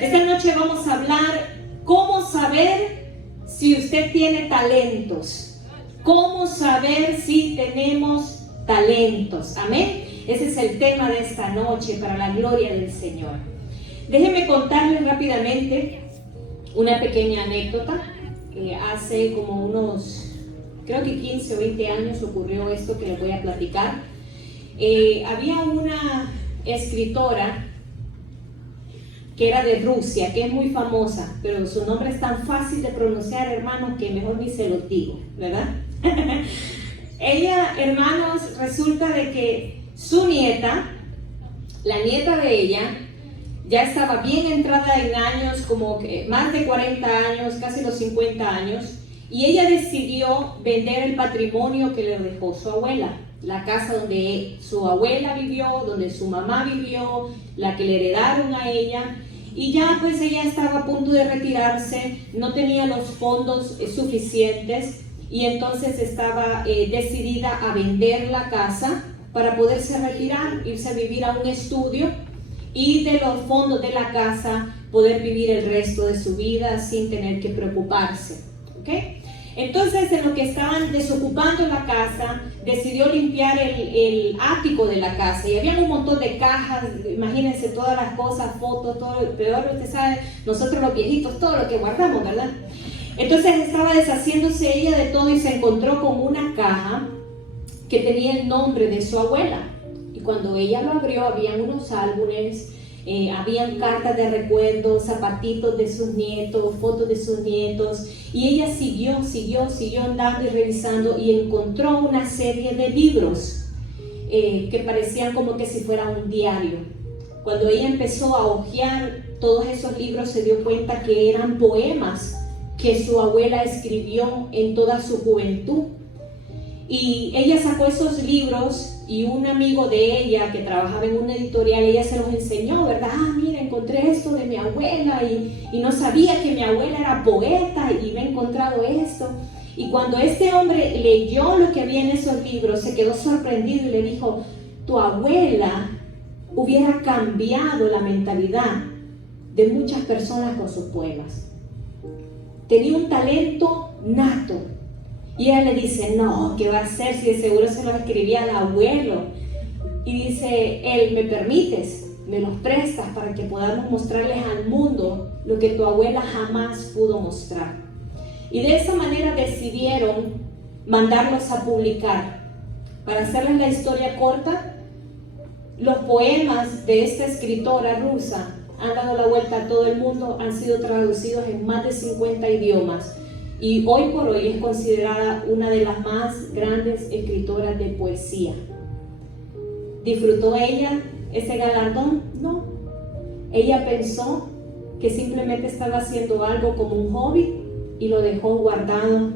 Esta noche vamos a hablar cómo saber si usted tiene talentos. Cómo saber si tenemos talentos. Amén. Ese es el tema de esta noche para la gloria del Señor. Déjenme contarles rápidamente una pequeña anécdota. Hace como unos, creo que 15 o 20 años ocurrió esto que les voy a platicar. Había una escritora que era de Rusia, que es muy famosa, pero su nombre es tan fácil de pronunciar, hermanos, que mejor ni se lo digo, ¿verdad? Ella, hermanos, resulta de que su nieta, la nieta de ella, ya estaba bien entrada en años, como que más de 40 años, casi los 50 años, y ella decidió vender el patrimonio que le dejó su abuela, la casa donde su abuela vivió, donde su mamá vivió, la que le heredaron a ella. Y ya pues ella estaba a punto de retirarse, no tenía los fondos suficientes y entonces estaba decidida a vender la casa para poderse retirar, irse a vivir a un estudio y de los fondos de la casa poder vivir el resto de su vida sin tener que preocuparse. ¿Okay? Entonces, en lo que estaban desocupando la casa, decidió limpiar el ático de la casa y había un montón de cajas, imagínense todas las cosas, fotos, todo lo peor, usted sabe, nosotros los viejitos, todo lo que guardamos, ¿verdad? Entonces estaba deshaciéndose ella de todo y se encontró con una caja que tenía el nombre de su abuela. Y cuando ella lo abrió, habían unos álbumes, habían cartas de recuerdo, zapatitos de sus nietos, fotos de sus nietos, y ella siguió andando y revisando y encontró una serie de libros que parecían como que si fuera un diario. Cuando ella empezó a hojear todos esos libros, se dio cuenta que eran poemas que su abuela escribió en toda su juventud. Y ella sacó esos libros y un amigo de ella que trabajaba en una editorial, ella se los enseñó, ¿verdad? Mira, encontré esto de mi abuela y no sabía que mi abuela era poeta y me he encontrado esto. Y cuando este hombre leyó lo que había en esos libros, se quedó sorprendido y le dijo, tu abuela hubiera cambiado la mentalidad de muchas personas con sus poemas. Tenía un talento nato. Y ella le dice, no, ¿qué va a hacer si de seguro se los escribía al abuelo? Y dice él, ¿me permites? ¿Me los prestas para que podamos mostrarles al mundo lo que tu abuela jamás pudo mostrar? Y de esa manera decidieron mandarlos a publicar. Para hacerles la historia corta, los poemas de esta escritora rusa han dado la vuelta a todo el mundo, han sido traducidos en más de 50 idiomas. Y hoy por hoy es considerada una de las más grandes escritoras de poesía. ¿Disfrutó ella ese galardón? No. Ella pensó que simplemente estaba haciendo algo como un hobby y lo dejó guardado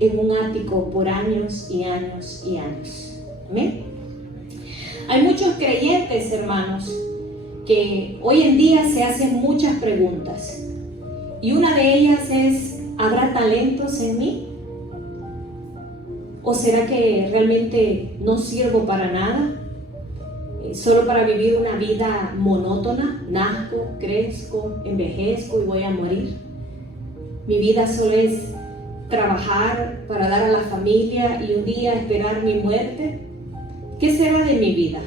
en un ático por años y años y años. ¿Amén? Hay muchos creyentes, hermanos, que hoy en día se hacen muchas preguntas. Y una de ellas es, ¿habrá talentos en mí? ¿O será que realmente no sirvo para nada? Solo para vivir una vida monótona, nazco, crezco, envejezco y voy a morir. Mi vida solo es trabajar para dar a la familia y un día esperar mi muerte. ¿Qué será de mi vida?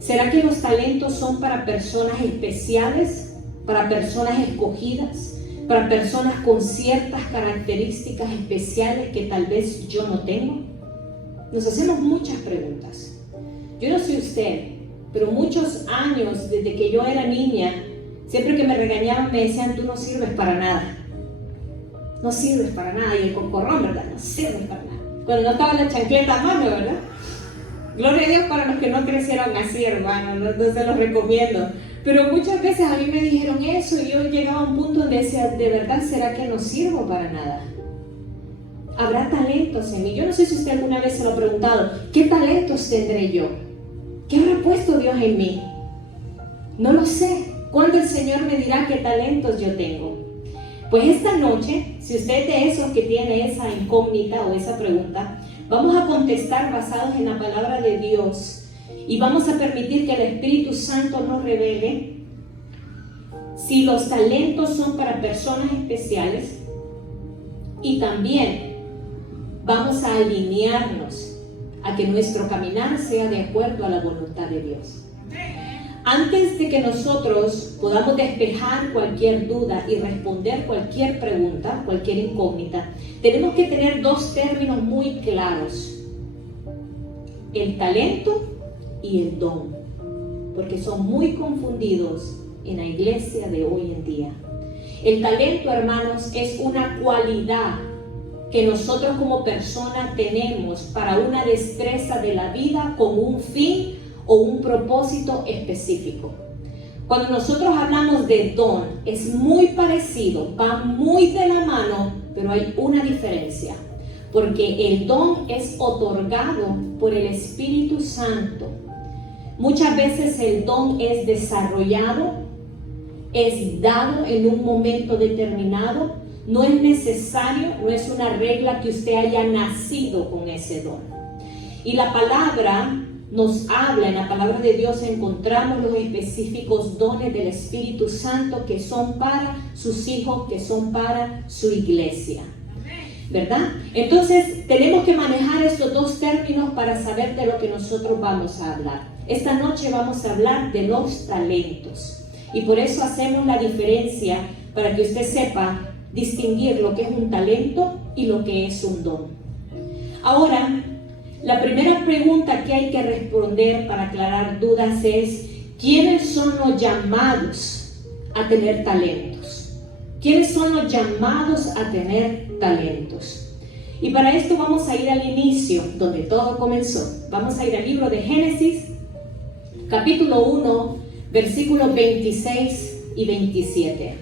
¿Será que los talentos son para personas especiales, para personas escogidas? Para personas con ciertas características especiales que tal vez yo no tengo? Nos hacemos muchas preguntas. Yo no sé usted, pero muchos años desde que yo era niña, siempre que me regañaban me decían, tú no sirves para nada. No sirves para nada. Y el cocorrón, ¿verdad? No sirves para nada. Cuando no estaba la chancleta a mano, ¿verdad? Gloria a Dios para los que no crecieron así, hermano, no se los recomiendo. Pero muchas veces a mí me dijeron eso y yo llegaba a un punto donde decía, ¿de verdad será que no sirvo para nada? ¿Habrá talentos en mí? Yo no sé si usted alguna vez se lo ha preguntado, ¿qué talentos tendré yo? ¿Qué habrá puesto Dios en mí? No lo sé. ¿Cuándo el Señor me dirá qué talentos yo tengo? Pues esta noche, si usted es de esos que tiene esa incógnita o esa pregunta, vamos a contestar basados en la palabra de Dios y vamos a permitir que el Espíritu Santo nos revele si los talentos son para personas especiales, y también vamos a alinearnos a que nuestro caminar sea de acuerdo a la voluntad de Dios. Antes de que nosotros podamos despejar cualquier duda y responder cualquier pregunta, cualquier incógnita, tenemos que tener dos términos muy claros: el talento y el don, porque son muy confundidos en la iglesia de hoy en día. El talento, hermanos, es una cualidad que nosotros como personas tenemos para una destreza de la vida con un fin o un propósito específico. Cuando nosotros hablamos de don, es muy parecido, va muy de la mano, pero hay una diferencia, porque el don es otorgado por el Espíritu Santo. Muchas veces el don es desarrollado, es dado en un momento determinado. No es necesario, no es una regla que usted haya nacido con ese don. Y la palabra nos habla, en la palabra de Dios encontramos los específicos dones del Espíritu Santo que son para sus hijos, que son para su iglesia, ¿verdad? Entonces tenemos que manejar estos dos términos para saber de lo que nosotros vamos a hablar. Esta noche vamos a hablar de los talentos, y por eso hacemos la diferencia para que usted sepa distinguir lo que es un talento y lo que es un don. Ahora, la primera pregunta que hay que responder para aclarar dudas es: ¿quiénes son los llamados a tener talentos? ¿Quiénes son los llamados a tener talentos? Y para esto vamos a ir al inicio, donde todo comenzó. Vamos a ir al libro de Génesis, capítulo 1, versículos 26 y 27.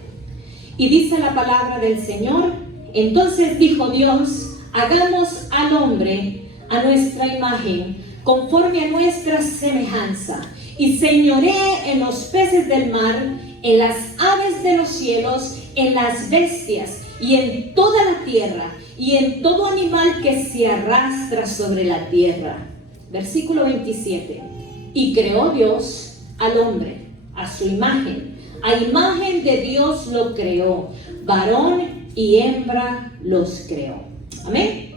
Y dice la palabra del Señor: entonces dijo Dios, hagamos al hombre a nuestra imagen, conforme a nuestra semejanza, y señoree en los peces del mar, en las aves de los cielos, en las bestias, y en toda la tierra, y en todo animal que se arrastra sobre la tierra. Versículo 27. Y creó Dios al hombre a su imagen. A imagen de Dios lo creó, varón y hembra los creó. Amén.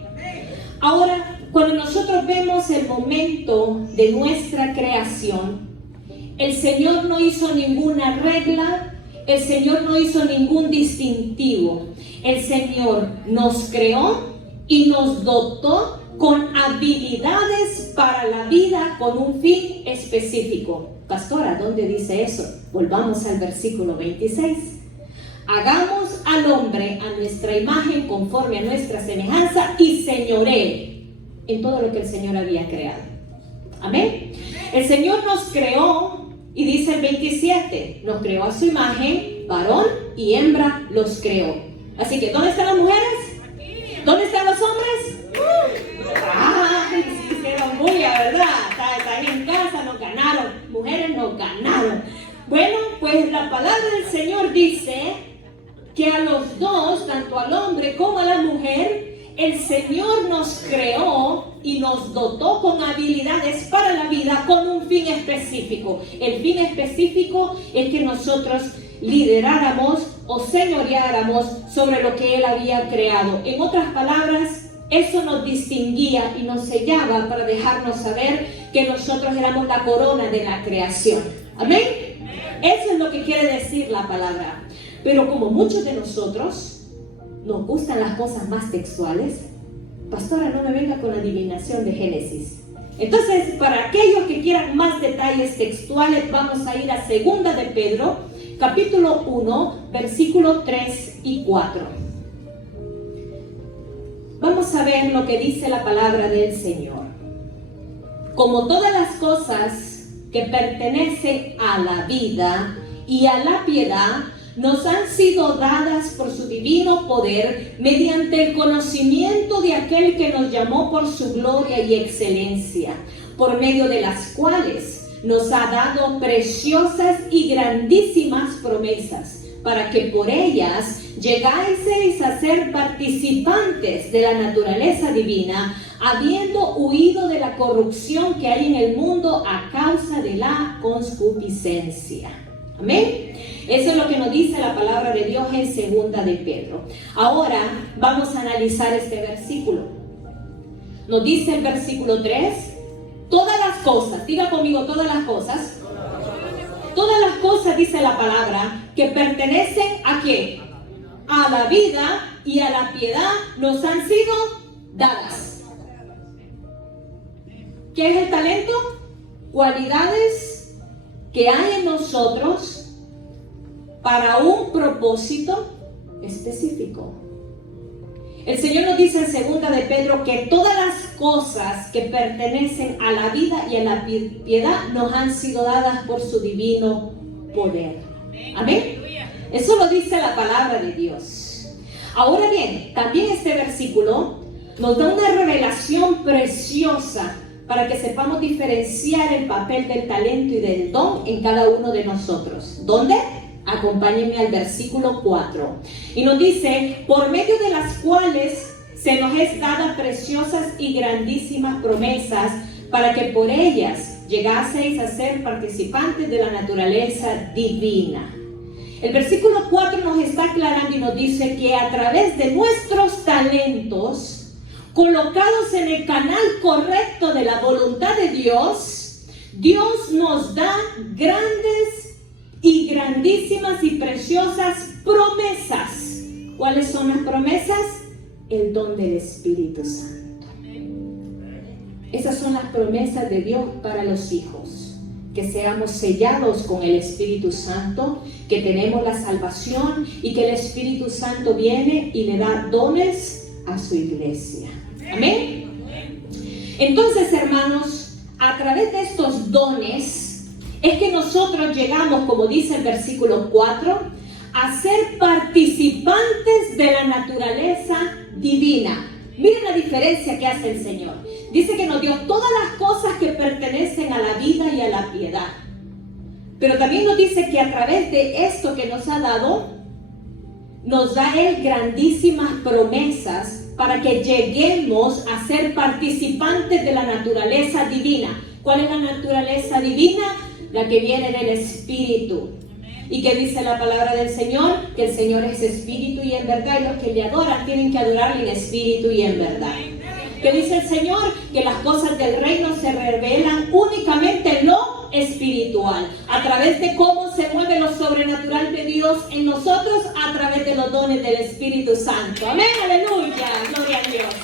Ahora, cuando nosotros vemos el momento de nuestra creación, el Señor no hizo ninguna regla, el Señor no hizo ningún distintivo. El Señor nos creó y nos dotó con habilidades para la vida con un fin específico. Pastora, ¿dónde dice eso? Volvamos al versículo 26. Hagamos al hombre a nuestra imagen, conforme a nuestra semejanza, y señoree en todo lo que el Señor había creado. Amén. El Señor nos creó, y dice el 27, nos creó a su imagen, varón y hembra los creó. Así que, ¿dónde están las mujeres? ¿Dónde están los hombres? ¡Ay! Se hicieron bulla, ¿verdad? Están en casa, nos ganaron. Mujeres nos ganaron. Bueno, pues la palabra del Señor dice que a los dos, tanto al hombre como a la mujer, el Señor nos creó y nos dotó con habilidades para la vida con un fin específico. El fin específico es que nosotros lideráramos o señoreáramos sobre lo que Él había creado. En otras palabras, eso nos distinguía y nos sellaba para dejarnos saber que nosotros éramos la corona de la creación. Amén. Eso es lo que quiere decir la palabra. Pero como muchos de nosotros nos gustan las cosas más textuales, pastora, no me venga con la adivinación de Génesis. Entonces, para aquellos que quieran más detalles textuales, vamos a ir a 2 de Pedro, capítulo 1, versículos 3 y 4. Vamos a ver lo que dice la palabra del Señor. Como todas las cosas que pertenecen a la vida y a la piedad, nos han sido dadas por su divino poder mediante el conocimiento de aquel que nos llamó por su gloria y excelencia, por medio de las cuales nos ha dado preciosas y grandísimas promesas, para que por ellas llegáis a ser participantes de la naturaleza divina, habiendo huido de la corrupción que hay en el mundo a causa de la concupiscencia. Amén. Eso es lo que nos dice la palabra de Dios en segunda de Pedro. Ahora vamos a analizar este versículo. Nos dice el versículo 3, todas las cosas, diga conmigo, todas las cosas. Todas las cosas, dice la palabra, que pertenecen ¿a qué? A la vida y a la piedad nos han sido dadas. ¿Qué es el talento? Cualidades que hay en nosotros para un propósito específico. El Señor nos dice en segunda de Pedro que todas las cosas que pertenecen a la vida y a la piedad nos han sido dadas por su divino poder. Amén. Eso lo dice la palabra de Dios. Ahora bien, también este versículo nos da una revelación preciosa para que sepamos diferenciar el papel del talento y del don en cada uno de nosotros. ¿Dónde? Acompáñenme al versículo 4. Y nos dice, por medio de las cuales se nos es dada preciosas y grandísimas promesas, para que por ellas llegaseis a ser participantes de la naturaleza divina. El versículo 4 nos está aclarando y nos dice que a través de nuestros talentos, colocados en el canal correcto de la voluntad de Dios, Dios nos da grandes y grandísimas y preciosas promesas. ¿Cuáles son las promesas? El don del Espíritu Santo. Esas son las promesas de Dios para los hijos. Que seamos sellados con el Espíritu Santo, que tenemos la salvación y que el Espíritu Santo viene y le da dones a su iglesia. Amén. Entonces, hermanos, a través de estos dones es que nosotros llegamos, como dice el versículo 4, a ser participantes de la naturaleza divina. Miren la diferencia que hace el Señor. Dice que nos dio todas las cosas que pertenecen a la vida y a la piedad. Pero también nos dice que a través de esto que nos ha dado, nos da Él grandísimas promesas para que lleguemos a ser participantes de la naturaleza divina. ¿Cuál es la naturaleza divina? La que viene del Espíritu. ¿Y qué dice la palabra del Señor? Que el Señor es Espíritu y en verdad, y los que le adoran tienen que adorarle en espíritu y en verdad. ¿Qué dice el Señor? Que las cosas del reino se revelan únicamente en lo espiritual, a través de cómo se mueve lo sobrenatural de Dios en nosotros, a través de los dones del Espíritu Santo. Amén, aleluya, gloria a Dios.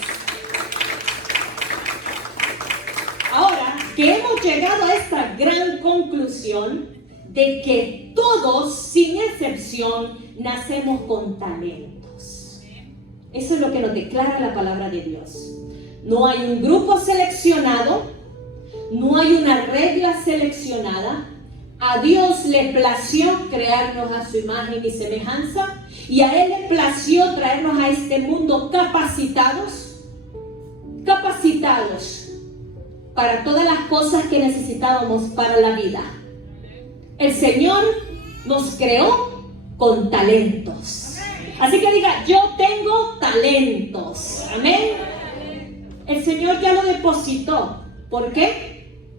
Ahora que hemos llegado a esta gran conclusión de que todos, sin excepción, nacemos con talentos. Eso es lo que nos declara la palabra de Dios. No hay un grupo seleccionado, no hay una regla seleccionada. A Dios le plació crearnos a su imagen y semejanza, y a Él le plació traernos a este mundo capacitados para todas las cosas que necesitábamos para la vida. El Señor nos creó con talentos. Así que diga, yo tengo talentos. Amén. El Señor ya lo depositó. ¿Por qué?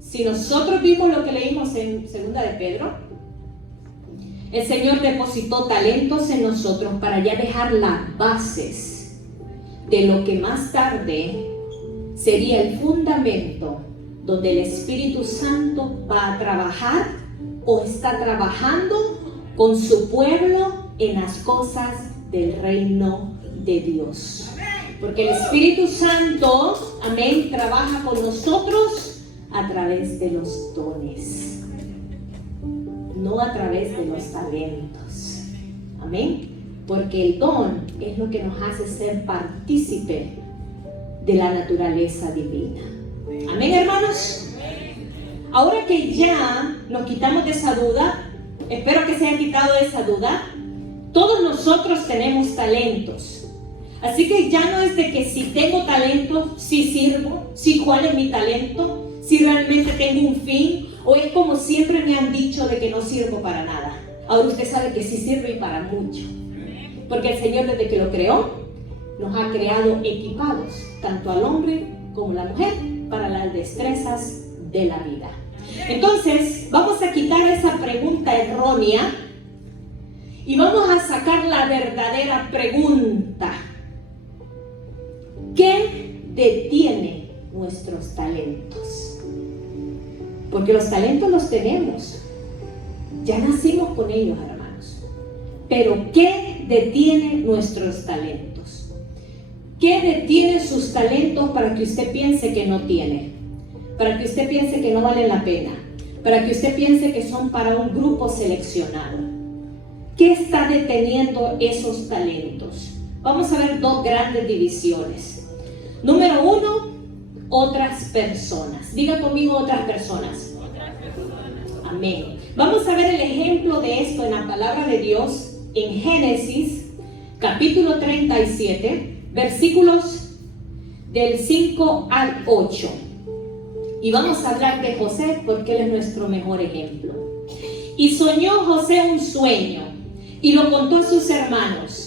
Si nosotros vimos lo que leímos en segunda de Pedro, el Señor depositó talentos en nosotros para ya dejar las bases de lo que más tarde sería el fundamento donde el Espíritu Santo va a trabajar o está trabajando con su pueblo en las cosas del reino de Dios. Porque el Espíritu Santo, amén, trabaja con nosotros a través de los dones, no a través de los talentos. Amén. Porque el don es lo que nos hace ser partícipe de la naturaleza divina. Amén, hermanos. Ahora que ya nos quitamos de esa duda, espero que se haya quitado de esa duda, todos nosotros tenemos talentos. Así que ya no es de que si tengo talento, si sirvo, si cuál es mi talento, si realmente tengo un fin, o es como siempre me han dicho de que no sirvo para nada. Ahora usted sabe que sí sirve y para mucho. Porque el Señor, desde que lo creó, nos ha creado equipados, tanto al hombre como a la mujer, para las destrezas de la vida. Entonces, vamos a quitar esa pregunta errónea y vamos a sacar la verdadera pregunta. ¿Qué detiene nuestros talentos? Porque los talentos los tenemos. Ya nacimos con ellos, hermanos. Pero ¿qué detiene nuestros talentos? ¿Qué detiene sus talentos para que usted piense que no tiene? Para que usted piense que no vale la pena. Para que usted piense que son para un grupo seleccionado. ¿Qué está deteniendo esos talentos? Vamos a ver dos grandes divisiones. Número uno, otras personas. Diga conmigo, otras personas. Amén. Vamos a ver el ejemplo de esto en la palabra de Dios en Génesis, capítulo 37, versículos del 5 al 8. Y vamos a hablar de José porque él es nuestro mejor ejemplo. Y soñó José un sueño y lo contó a sus hermanos.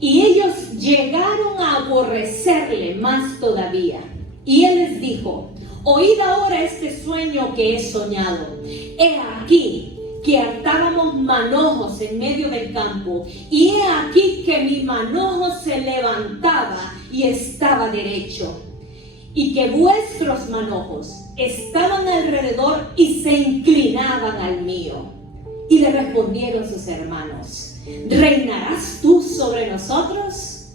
Y ellos llegaron a aborrecerle más todavía. Y él les dijo: oíd ahora este sueño que he soñado. He aquí que atábamos manojos en medio del campo, y he aquí que mi manojo se levantaba y estaba derecho, y que vuestros manojos estaban alrededor y se inclinaban al mío. Y le respondieron sus hermanos: ¿reinarás tú sobre nosotros?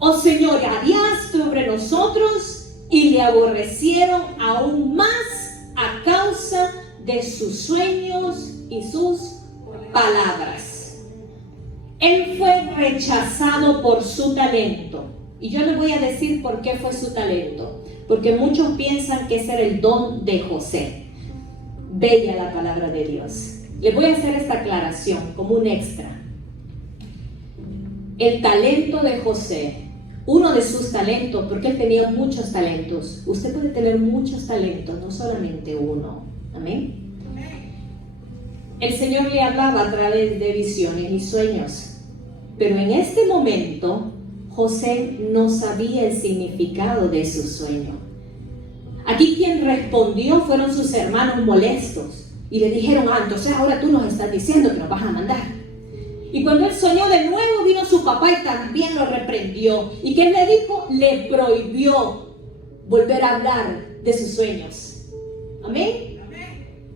¿O señorearías sobre nosotros? Y le aborrecieron aún más a causa de sus sueños y sus palabras. Él fue rechazado por su talento. Y yo le voy a decir por qué fue su talento. Porque muchos piensan que ese era el don de José. Bella la palabra de Dios. Les voy a hacer esta aclaración como un extra. El talento de José, uno de sus talentos, porque él tenía muchos talentos. Usted puede tener muchos talentos, no solamente uno. Amén. El Señor le hablaba a través de visiones y sueños. Pero en este momento, José no sabía el significado de su sueño. Aquí quien respondió fueron sus hermanos molestos. Y le dijeron: entonces ahora tú nos estás diciendo que nos vas a mandar. Y cuando él soñó de nuevo, vino su papá y también lo reprendió. ¿Y qué le dijo? Le prohibió volver a hablar de sus sueños. Amén.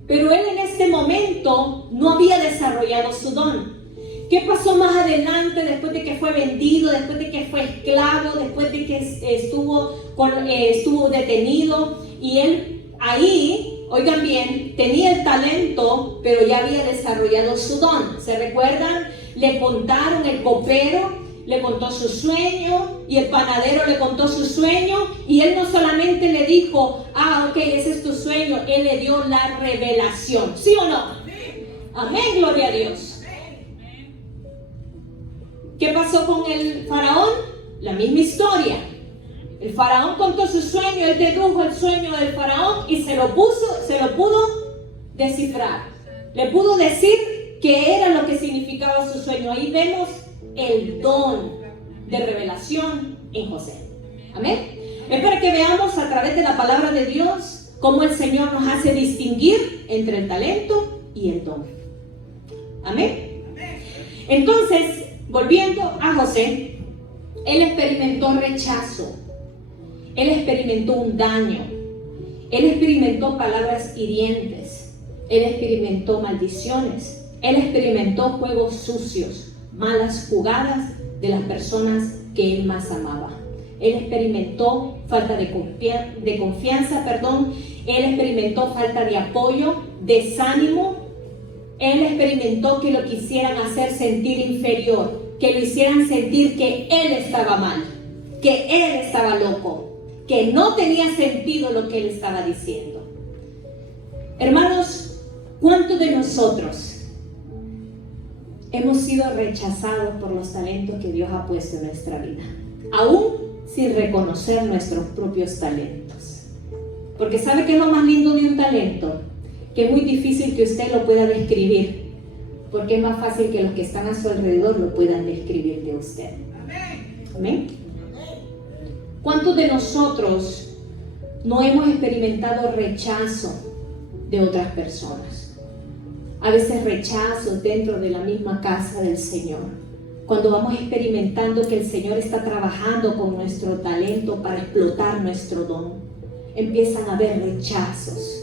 Pero él en este momento no había desarrollado su don. ¿Qué pasó más adelante, después de que fue vendido, después de que fue esclavo, después de que estuvo detenido? Y él ahí, oigan bien, tenía el talento, pero ya había desarrollado su don. ¿Se recuerdan? Le contaron, el copero le contó su sueño y el panadero le contó su sueño, y él no solamente le dijo: ok, ese es tu sueño. Él le dio la revelación. ¿Sí o no? Amén, gloria a Dios. ¿Qué pasó con el faraón? La misma historia. El faraón contó su sueño, él dedujo el sueño del faraón y se lo pudo descifrar. Le pudo decir qué era lo que significaba su sueño. Ahí vemos el don de revelación en José. Amén. Es para que veamos a través de la palabra de Dios cómo el Señor nos hace distinguir entre el talento y el don. Amén. Entonces, volviendo a José, él experimentó rechazo. Él experimentó un daño. Él experimentó palabras hirientes. Él experimentó maldiciones. Él experimentó juegos sucios, malas jugadas de las personas que él más amaba. Él experimentó falta de confianza. Él experimentó falta de apoyo, desánimo. Él experimentó que lo quisieran hacer sentir inferior, que lo hicieran sentir que él estaba mal, que él estaba loco, que no tenía sentido lo que él estaba diciendo. Hermanos, ¿cuántos de nosotros hemos sido rechazados por los talentos que Dios ha puesto en nuestra vida, aún sin reconocer nuestros propios talentos? Porque ¿sabe qué es lo más lindo de un talento? Que es muy difícil que usted lo pueda describir, porque es más fácil que los que están a su alrededor lo puedan describir de usted. Amén. ¿Cuántos de nosotros no hemos experimentado rechazo de otras personas. A veces rechazos dentro de la misma casa del Señor. Cuando vamos experimentando que el Señor está trabajando con nuestro talento para explotar nuestro don, empiezan a haber rechazos.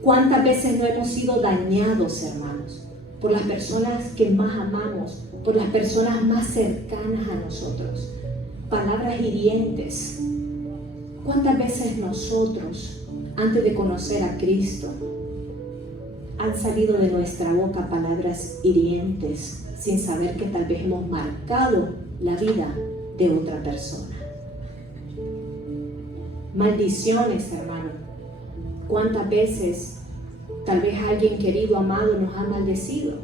¿Cuántas veces no hemos sido dañados, hermanos, por las personas que más amamos, por las personas más cercanas a nosotros? Palabras hirientes. ¿Cuántas veces nosotros, antes de conocer a Cristo, han salido de nuestra boca palabras hirientes sin saber que tal vez hemos marcado la vida de otra persona? Maldiciones, hermano. ¿Cuántas veces tal vez alguien querido, amado, nos ha maldecido?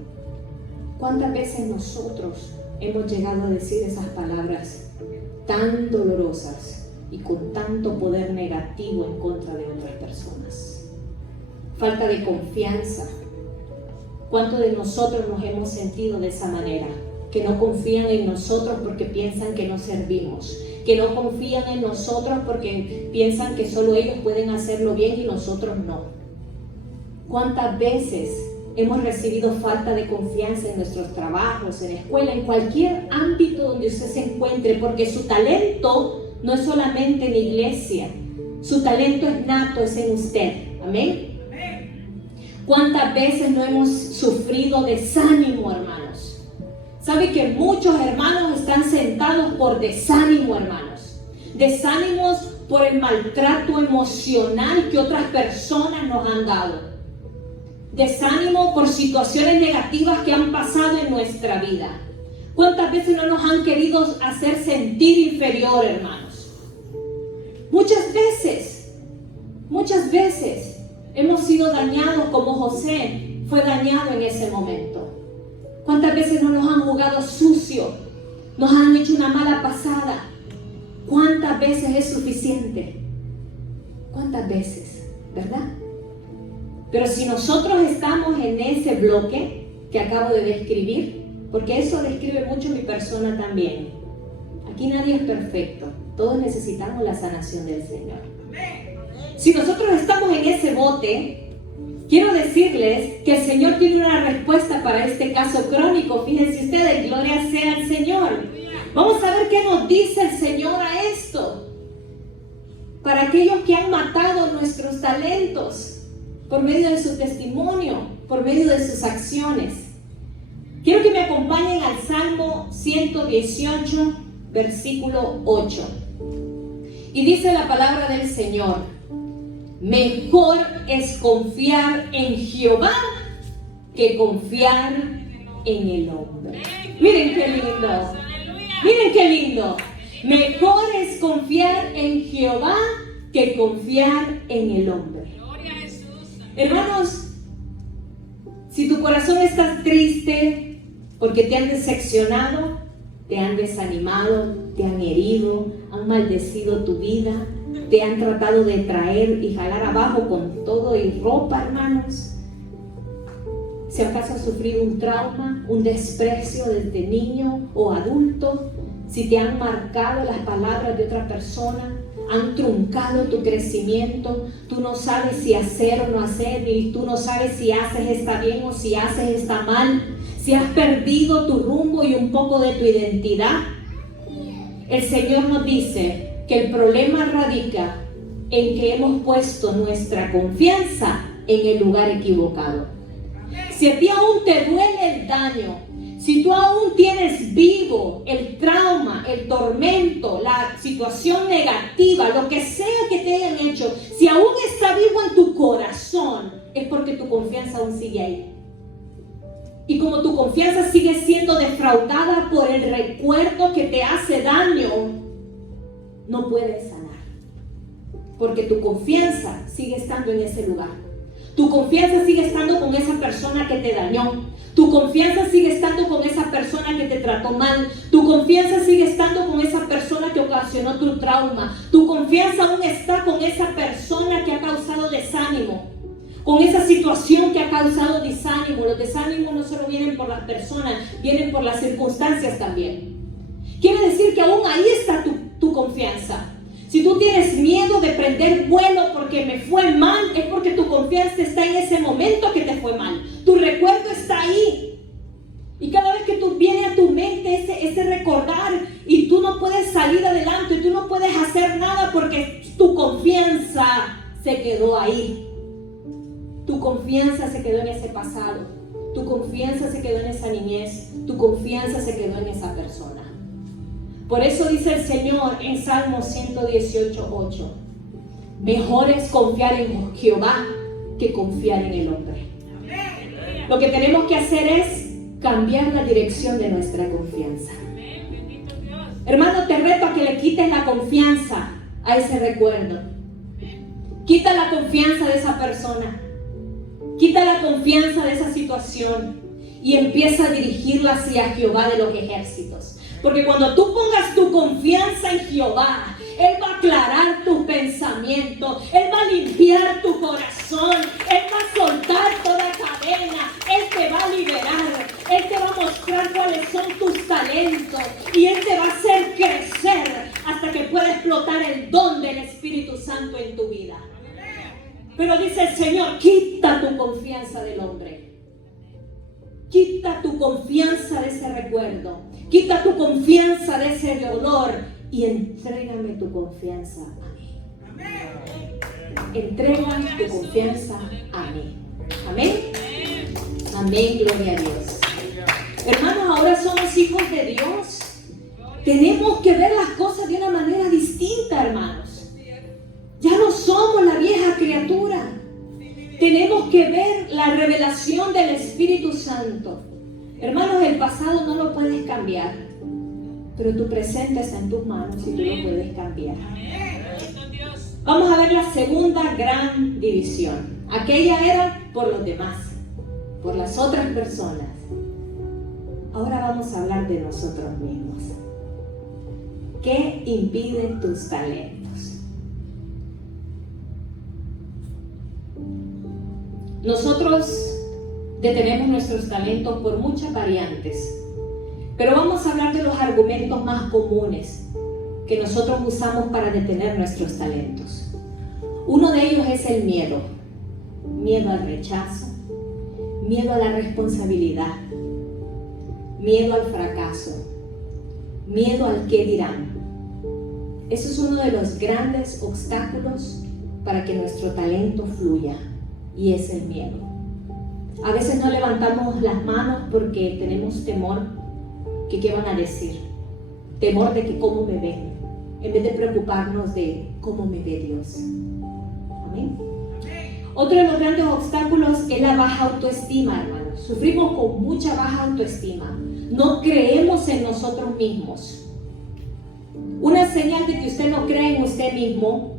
¿Cuántas veces nosotros hemos llegado a decir esas palabras tan dolorosas y con tanto poder negativo en contra de otras personas? Falta de confianza. ¿Cuántos de nosotros nos hemos sentido de esa manera? Que no confían en nosotros porque piensan que no servimos, que no confían en nosotros porque piensan que solo ellos pueden hacerlo bien y nosotros no. ¿Cuántas veces hemos recibido falta de confianza en nuestros trabajos, en la escuela, en cualquier ámbito donde usted se encuentre? Porque su talento no es solamente en la iglesia, su talento es nato, es en usted. Amén. ¿Cuántas veces no hemos sufrido desánimo, hermanos? ¿Sabe que muchos hermanos están sentados por desánimo, hermanos? Desánimos por el maltrato emocional que otras personas nos han dado. Desánimo por situaciones negativas que han pasado en nuestra vida. ¿Cuántas veces no nos han querido hacer sentir inferior, hermanos? Muchas veces hemos sido dañados como José fue dañado en ese momento. ¿Cuántas veces no nos han jugado sucio? Nos han hecho una mala pasada. ¿Cuántas veces es suficiente? ¿Cuántas veces? ¿Verdad? Pero si nosotros estamos en ese bloque que acabo de describir, porque eso describe mucho mi persona también. Aquí nadie es perfecto. Todos necesitamos la sanación del Señor. Si nosotros estamos en ese bote, quiero decirles que el Señor tiene una respuesta para este caso crónico. Fíjense ustedes, gloria sea al Señor. Vamos a ver qué nos dice el Señor a esto. Para aquellos que han matado nuestros talentos por medio de su testimonio, por medio de sus acciones. Quiero que me acompañen al Salmo 118, versículo 8. Y dice la palabra del Señor: mejor es confiar en Jehová que confiar en el hombre. Miren qué lindo. Miren qué lindo. Mejor es confiar en Jehová que confiar en el hombre. Hermanos, si tu corazón está triste porque te han decepcionado, te han desanimado, te han herido, han maldecido tu vida, te han tratado de traer y jalar abajo con todo y ropa, hermanos. Si acaso has sufrido un trauma, un desprecio desde niño o adulto, si te han marcado las palabras de otra persona, han truncado tu crecimiento, tú no sabes si hacer o no hacer, y tú no sabes si haces está bien o si haces está mal, si has perdido tu rumbo y un poco de tu identidad, el Señor nos dice que el problema radica en que hemos puesto nuestra confianza en el lugar equivocado. Si a ti aún te duele el daño, si tú aún tienes vivo el trauma, el tormento, la situación negativa, lo que sea que te hayan hecho, si aún está vivo en tu corazón, es porque tu confianza aún sigue ahí. Y como tu confianza sigue siendo defraudada por el recuerdo que te hace daño, no puedes sanar. Porque tu confianza sigue estando en ese lugar. Tu confianza sigue estando con esa persona que te dañó. Tu confianza sigue estando con esa persona que te trató mal. Tu confianza sigue estando con esa persona que ocasionó tu trauma. Tu confianza aún está con esa persona que ha causado desánimo. Con esa situación que ha causado desánimo. Los desánimos no solo vienen por las personas, vienen por las circunstancias también. Quiere decir que aún ahí está tu confianza. Si tú tienes miedo de prender vuelo porque me fue mal, es porque tu confianza está en ese momento que te fue mal. Tu recuerdo está ahí. Y cada vez que tú viene a tu mente ese recordar y tú no puedes salir adelante, y tú no puedes hacer nada porque tu confianza se quedó ahí. Tu confianza se quedó en ese pasado. Tu confianza se quedó en esa niñez. Tu confianza se quedó en esa persona. Por eso dice el Señor en Salmo 118:8: mejor es confiar en Jehová que confiar en el hombre. Lo que tenemos que hacer es cambiar la dirección de nuestra confianza. Hermano, te reto a que le quites la confianza a ese recuerdo. Quita la confianza de esa persona. Quita la confianza de esa situación y empieza a dirigirla hacia Jehová de los ejércitos. Porque cuando tú pongas tu confianza en Jehová, Él va a aclarar tus pensamientos, Él va a limpiar tu corazón, Él va a soltar toda cadena, Él te va a liberar, Él te va a mostrar cuáles son tus talentos y Él te va a hacer crecer hasta que pueda explotar el don del Espíritu Santo en tu vida. Pero dice el Señor, quita tu confianza del hombre. Quita tu confianza de ese recuerdo. Quita tu confianza de ese dolor y entrégame tu confianza a mí. Entrega tu confianza a mí. Amén. Amén, gloria a Dios. Hermanos, ahora somos hijos de Dios. Tenemos que ver las cosas de una manera distinta, hermanos. Ya no somos la vieja criatura. Tenemos que ver la revelación del Espíritu Santo. Hermanos, el pasado no lo puedes cambiar, pero tu presente está en tus manos y tú lo puedes cambiar. Vamos a ver la segunda gran división. Aquella era por los demás, por las otras personas. Ahora vamos a hablar de nosotros mismos. ¿Qué impide tus talentos? Nosotros detenemos nuestros talentos por muchas variantes, pero vamos a hablar de los argumentos más comunes que nosotros usamos para detener nuestros talentos. Uno de ellos es el miedo. Miedo al rechazo, miedo a la responsabilidad, miedo al fracaso, miedo al qué dirán. Eso es uno de los grandes obstáculos para que nuestro talento fluya, y es el miedo. A veces no levantamos las manos porque tenemos temor que qué van a decir, temor de que cómo me ven, en vez de preocuparnos de cómo me ve Dios. Amén. Otro de los grandes obstáculos es la baja autoestima, hermanos. Sufrimos con mucha baja autoestima. No creemos en nosotros mismos. Una señal de que usted no cree en usted mismo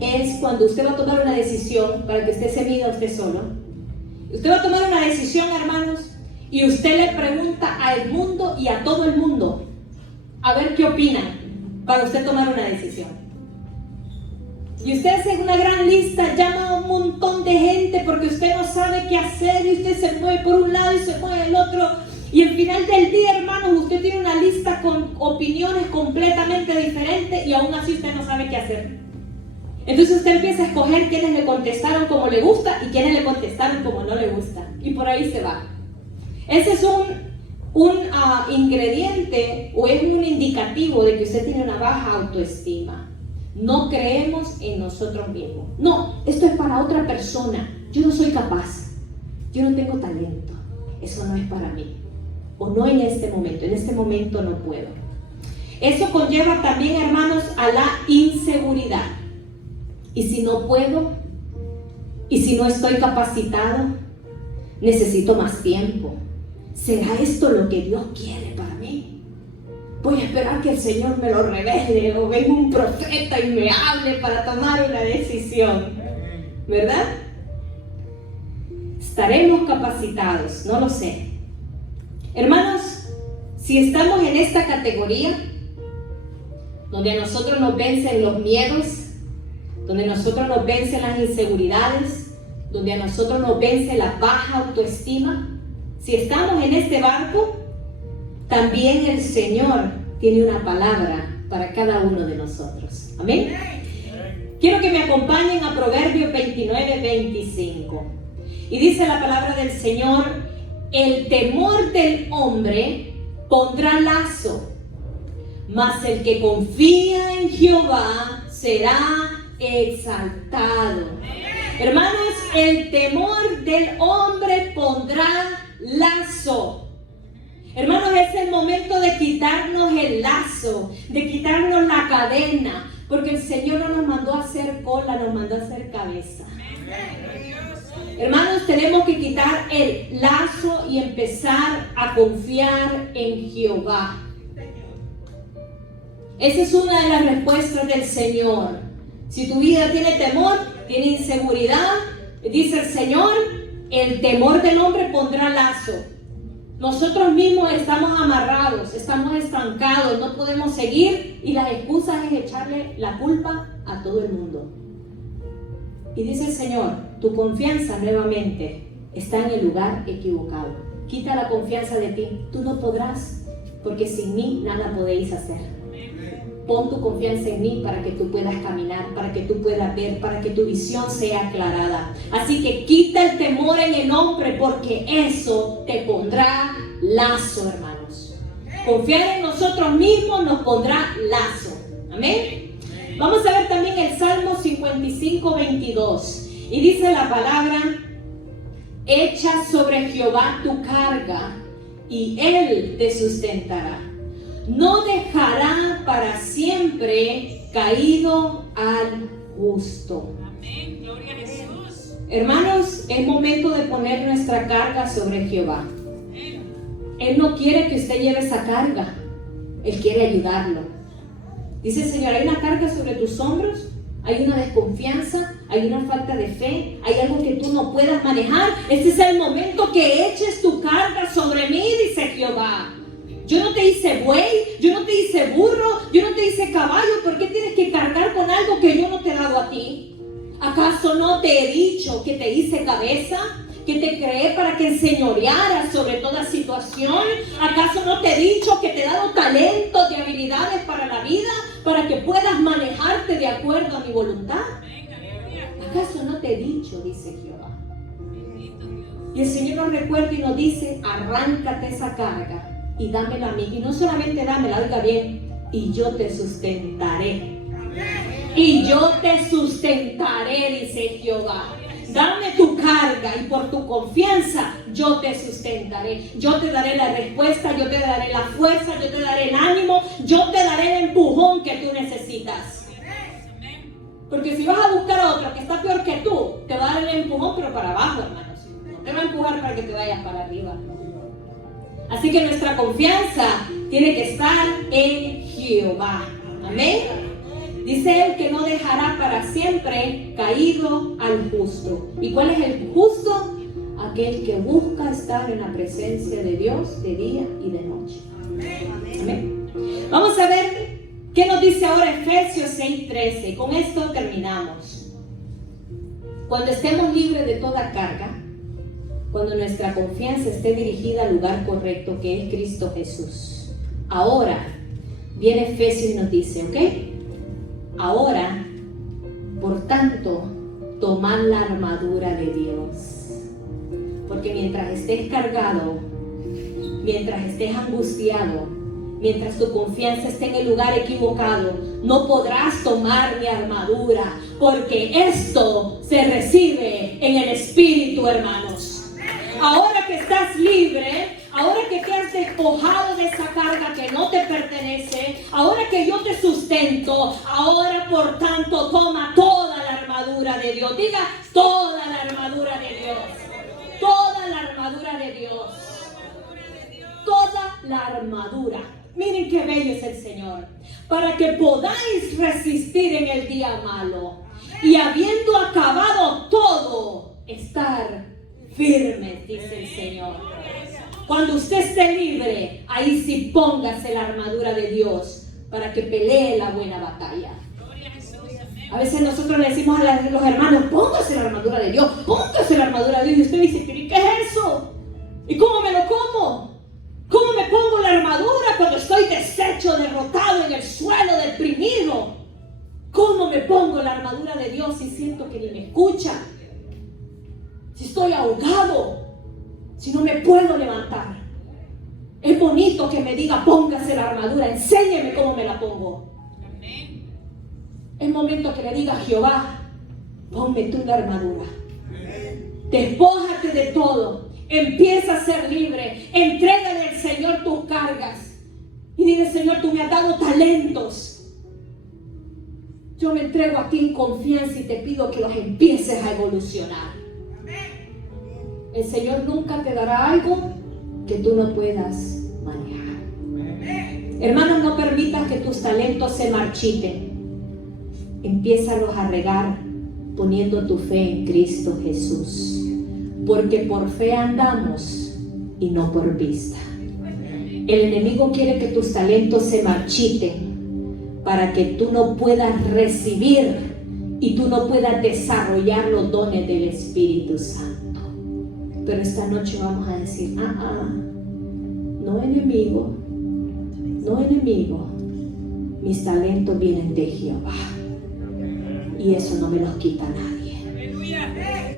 es cuando usted va a tomar una decisión, para que usted se mida a usted solo. Usted va a tomar una decisión, hermanos, y usted le pregunta al mundo y a todo el mundo a ver qué opinan para usted tomar una decisión. Y usted hace una gran lista, llama a un montón de gente porque usted no sabe qué hacer y usted se mueve por un lado y se mueve el otro. Y al final del día, hermanos, usted tiene una lista con opiniones completamente diferentes y aún así usted no sabe qué hacer. Entonces usted empieza a escoger quiénes le contestaron como le gusta y quiénes le contestaron como no le gusta. Y por ahí se va. Ese es un ingrediente o es un indicativo de que usted tiene una baja autoestima. No creemos en nosotros mismos. No, esto es para otra persona. Yo no soy capaz. Yo no tengo talento. Eso no es para mí. O no en este momento. En este momento no puedo. Eso conlleva también, hermanos, a la inseguridad. Y si no puedo, y si no estoy capacitado, necesito más tiempo. ¿Será esto lo que Dios quiere para mí? Voy a esperar que el Señor me lo revele o venga un profeta y me hable para tomar una decisión. ¿Verdad? ¿Estaremos capacitados? No lo sé. Hermanos, si estamos en esta categoría, donde a nosotros nos vencen los miedos, donde a nosotros nos vencen las inseguridades, donde a nosotros nos vence la baja autoestima, si estamos en este barco, también el Señor tiene una palabra para cada uno de nosotros. Amén. Quiero que me acompañen a Proverbios 29:25. Y dice la palabra del Señor: el temor del hombre pondrá lazo, mas el que confía en Jehová será exaltado. Hermanos, el temor del hombre pondrá lazo. Hermanos, es el momento de quitarnos el lazo, de quitarnos la cadena, porque el Señor no nos mandó a hacer cola, nos mandó a hacer cabeza. Hermanos, tenemos que quitar el lazo y empezar a confiar en Jehová. Esa es una de las respuestas del Señor. Si tu vida tiene temor, tiene inseguridad, dice el Señor, el temor del hombre pondrá lazo. Nosotros mismos estamos amarrados, estamos estancados, no podemos seguir, y las excusas es echarle la culpa a todo el mundo. Y dice el Señor, tu confianza nuevamente está en el lugar equivocado. Quita la confianza de ti, tú no podrás, porque sin mí nada podéis hacer. Pon tu confianza en mí para que tú puedas caminar, para que tú puedas ver, para que tu visión sea aclarada. Así que quita el temor en el hombre, porque eso te pondrá lazo, hermanos. Confiar en nosotros mismos nos pondrá lazo. Amén. Vamos a ver también el Salmo 55:22. Y dice la palabra: echa sobre Jehová tu carga y Él te sustentará. No dejará para siempre caído al justo. Amén, gloria a Jesús. Hermanos, es momento de poner nuestra carga sobre Jehová. Él no quiere que usted lleve esa carga, Él quiere ayudarlo. Dice el Señor, hay una carga sobre tus hombros, hay una desconfianza, hay una falta de fe, hay algo que tú no puedas manejar. Este es el momento que eches tu carga sobre mí, dice Jehová. Yo no te hice buey, yo no te hice burro, yo no te hice caballo. ¿Por qué tienes que cargar con algo que yo no te he dado a ti? ¿Acaso no te he dicho que te hice cabeza? ¿Que te creé para que enseñorearas sobre toda situación? ¿Acaso no te he dicho que te he dado talentos y habilidades para la vida, para que puedas manejarte de acuerdo a mi voluntad? ¿Acaso no te he dicho? Dice Jehová. Y el Señor nos recuerda y nos dice, arráncate esa carga y dámela a mí. Y no solamente dámela, oiga bien, y yo te sustentaré. Y yo te sustentaré, dice Jehová. Dame tu carga y por tu confianza yo te sustentaré. Yo te daré la respuesta, yo te daré la fuerza, yo te daré el ánimo, yo te daré el empujón que tú necesitas. Porque si vas a buscar a otro que está peor que tú, te va a dar el empujón pero para abajo, hermanos. No te va a empujar para que te vayas para arriba. Así que nuestra confianza tiene que estar en Jehová. Amén. Dice él que no dejará para siempre caído al justo. ¿Y cuál es el justo? Aquel que busca estar en la presencia de Dios de día y de noche. Amén. Vamos a ver qué nos dice ahora Efesios 6:13. Con esto terminamos. Cuando estemos libres de toda carga, cuando nuestra confianza esté dirigida al lugar correcto, que es Cristo Jesús. Ahora viene Efesios y nos dice, ¿ok? Ahora, por tanto, tomad la armadura de Dios. Porque mientras estés cargado, mientras estés angustiado, mientras tu confianza esté en el lugar equivocado, no podrás tomar mi armadura, porque esto se recibe en el Espíritu, hermanos. Ahora que estás libre, ahora que te has despojado de esa carga que no te pertenece, ahora que yo te sustento, ahora por tanto toma toda la armadura de Dios. Diga, toda la armadura de Dios. Toda la armadura de Dios. Toda la armadura. Miren qué bello es el Señor. Para que podáis resistir en el día malo. Y habiendo acabado todo, estar firmes, dice el Señor. Cuando usted esté libre, ahí sí póngase la armadura de Dios para que pelee la buena batalla. A veces nosotros le decimos a los hermanos, póngase la armadura de Dios, póngase la armadura de Dios. Y usted dice, ¿pero qué es eso? ¿Y cómo me lo como? ¿Cómo me pongo la armadura cuando estoy deshecho, derrotado en el suelo que ni me escucha, si estoy ahogado, si no me puedo levantar. Es bonito que me diga, póngase la armadura, enséñeme cómo me la pongo. Es momento que le diga a Jehová, ponme tú la armadura. Despójate de todo, empieza a ser libre, entrégale al Señor tus cargas y dile, Señor, tú me has dado talentos. Yo me entrego a ti en confianza y te pido que los empieces a evolucionar. El Señor nunca te dará algo que tú no puedas manejar. Hermanos, no permitas que tus talentos se marchiten. Empiézalos a regar poniendo tu fe en Cristo Jesús. Porque por fe andamos y no por vista. El enemigo quiere que tus talentos se marchiten para que tú no puedas recibir y tú no puedas desarrollar los dones del Espíritu Santo. Pero esta noche vamos a decir, no enemigo, mis talentos vienen de Jehová y eso no me los quita nada.